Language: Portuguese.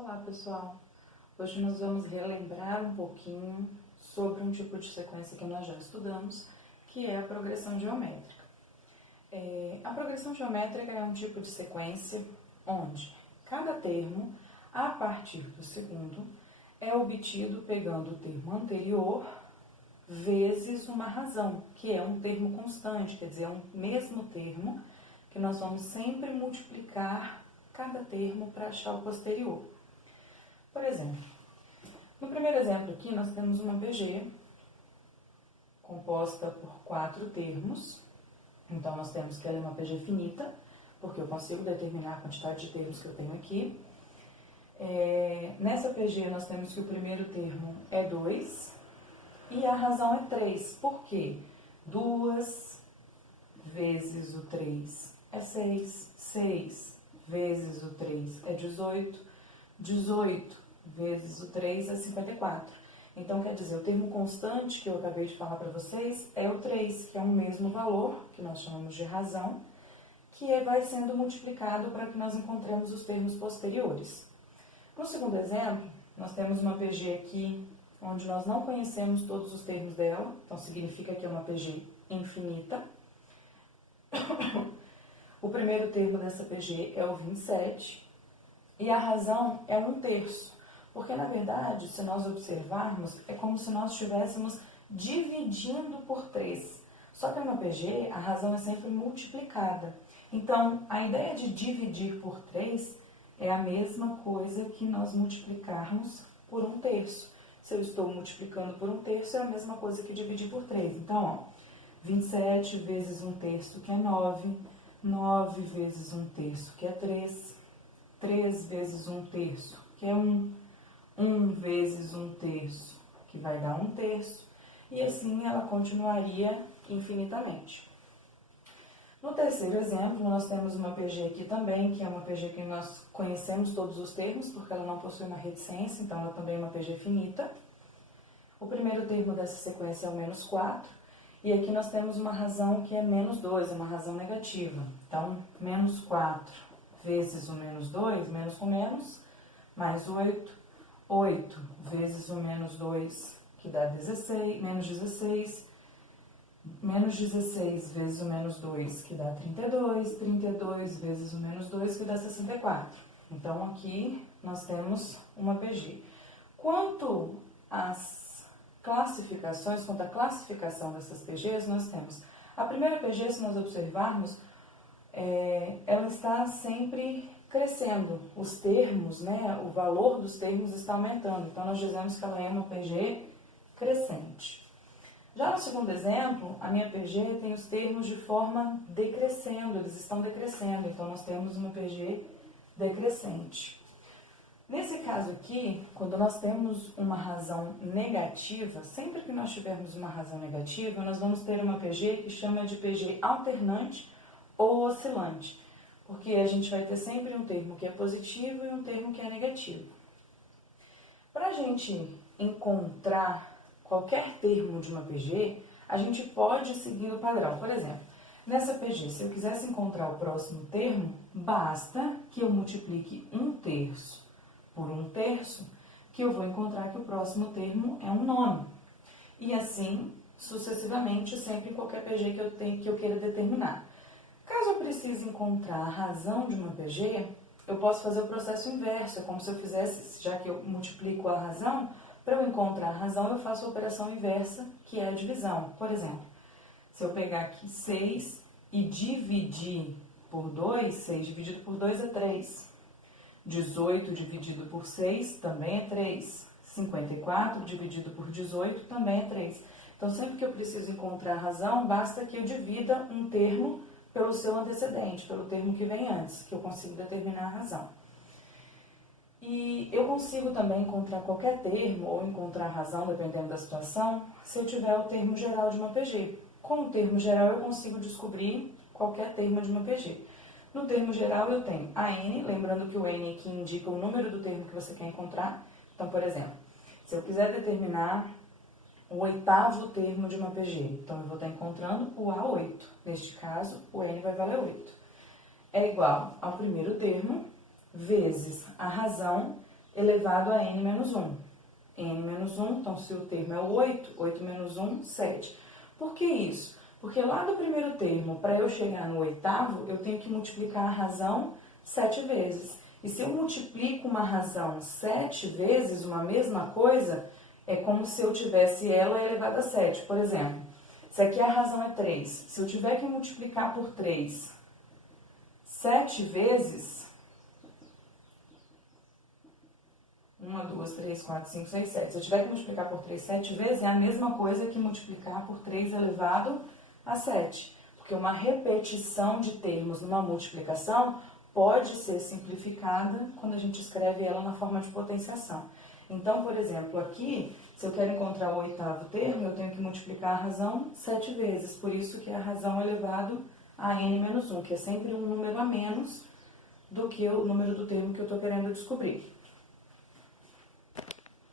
Olá pessoal, hoje nós vamos relembrar um pouquinho sobre um tipo de sequência que nós já estudamos, que é a progressão geométrica. A progressão geométrica é um tipo de sequência onde cada termo, a partir do segundo, é obtido pegando o termo anterior vezes uma razão, que é um termo constante, quer dizer, é um mesmo termo que nós vamos sempre multiplicar cada termo para achar o posterior. Por exemplo, no primeiro exemplo aqui nós temos uma PG composta por 4 termos. Então nós temos que ela é uma PG finita, porque eu consigo determinar a quantidade de termos que eu tenho aqui. Nessa PG nós temos que o primeiro termo é 2 e a razão é 3. Por quê? 2 vezes o 3 é 6, 6 vezes o 3 é 18, 18 vezes o 3 é 54. Então, quer dizer, o termo constante que eu acabei de falar para vocês é o 3, que é o mesmo valor, que nós chamamos de razão, que vai sendo multiplicado para que nós encontremos os termos posteriores. No segundo exemplo, nós temos uma PG aqui, onde nós não conhecemos todos os termos dela, então significa que é uma PG infinita. O primeiro termo dessa PG é o 27, e a razão é 1/3. Porque, na verdade, se nós observarmos, é como se nós estivéssemos dividindo por 3. Só que numa PG, a razão é sempre multiplicada. Então, a ideia de dividir por 3 é a mesma coisa que nós multiplicarmos por 1/3. Se eu estou multiplicando por 1/3, é a mesma coisa que dividir por 3. Então, ó, 27 vezes 1/3, que é 9. 9 vezes 1/3, que é 3. 3 vezes 1/3, que é 1. 1 vezes 1/3, que vai dar 1/3, e assim ela continuaria infinitamente. No terceiro exemplo, nós temos uma PG aqui também, que é uma PG que nós conhecemos todos os termos, porque ela não possui uma reticência, então ela também é uma PG finita. O primeiro termo dessa sequência é o -4, e aqui nós temos uma razão que é -2, uma razão negativa. Então, -4 vezes o -2, menos com menos, mais 8. 8 vezes o -2, que dá 16, menos 16. Menos 16 vezes o -2, que dá 32. 32 vezes o -2, que dá 64. Então, aqui nós temos uma PG. Quanto às classificações, quanto à classificação dessas PGs, nós temos a primeira PG, se nós observarmos, ela está sempre crescendo. Os termos, o valor dos termos está aumentando. Então, nós dizemos que ela é uma PG crescente. Já no segundo exemplo, a minha PG tem os termos de forma decrescendo, eles estão decrescendo. Então, nós temos uma PG decrescente. Nesse caso aqui, quando nós temos uma razão negativa, sempre que nós tivermos uma razão negativa, nós vamos ter uma PG que chama de PG alternante ou oscilante, porque a gente vai ter sempre um termo que é positivo e um termo que é negativo. Para a gente encontrar qualquer termo de uma PG, a gente pode seguir o padrão. Por exemplo, nessa PG, se eu quisesse encontrar o próximo termo, basta que eu multiplique 1/3 por 1/3, que eu vou encontrar que o próximo termo é um nono. E assim, sucessivamente, sempre em qualquer PG que eu queira determinar. Caso eu precise encontrar a razão de uma PG, eu posso fazer o processo inverso. É como se eu fizesse, já que eu multiplico a razão, para eu encontrar a razão, eu faço a operação inversa, que é a divisão. Por exemplo, se eu pegar aqui 6 e dividir por 2, 6 dividido por 2 é 3. 18 dividido por 6 também é 3. 54 dividido por 18 também é 3. Então, sempre que eu preciso encontrar a razão, basta que eu divida um termo pelo seu antecedente, pelo termo que vem antes, que eu consigo determinar a razão. E eu consigo também encontrar qualquer termo, ou encontrar a razão, dependendo da situação, se eu tiver o termo geral de uma PG. Com o termo geral, eu consigo descobrir qualquer termo de uma PG. No termo geral, eu tenho a N, lembrando que o N aqui indica o número do termo que você quer encontrar. Então, por exemplo, se eu quiser determinar o 8º termo de uma PG, então eu vou estar encontrando o A8. Neste caso, o N vai valer 8. É igual ao primeiro termo vezes a razão elevado a n menos 1. N menos 1, então se o termo é 8, 8 menos 1, 7. Por que isso? Porque lá do primeiro termo, para eu chegar no oitavo, eu tenho que multiplicar a razão 7 vezes. E se eu multiplico uma razão 7 vezes, uma mesma coisa, é como se eu tivesse ela elevada a 7. Por exemplo, se aqui a razão é 3, se eu tiver que multiplicar por 3 7 vezes, 1, 2, 3, 4, 5, 6, 7. Se eu tiver que multiplicar por 3 7 vezes, é a mesma coisa que multiplicar por 3 elevado a 7. Porque uma repetição de termos numa multiplicação pode ser simplificada quando a gente escreve ela na forma de potenciação. Então, por exemplo, aqui, se eu quero encontrar o oitavo termo, eu tenho que multiplicar a razão 7 vezes. Por isso que a razão é elevado a n menos 1, que é sempre um número a menos do que o número do termo que eu estou querendo descobrir.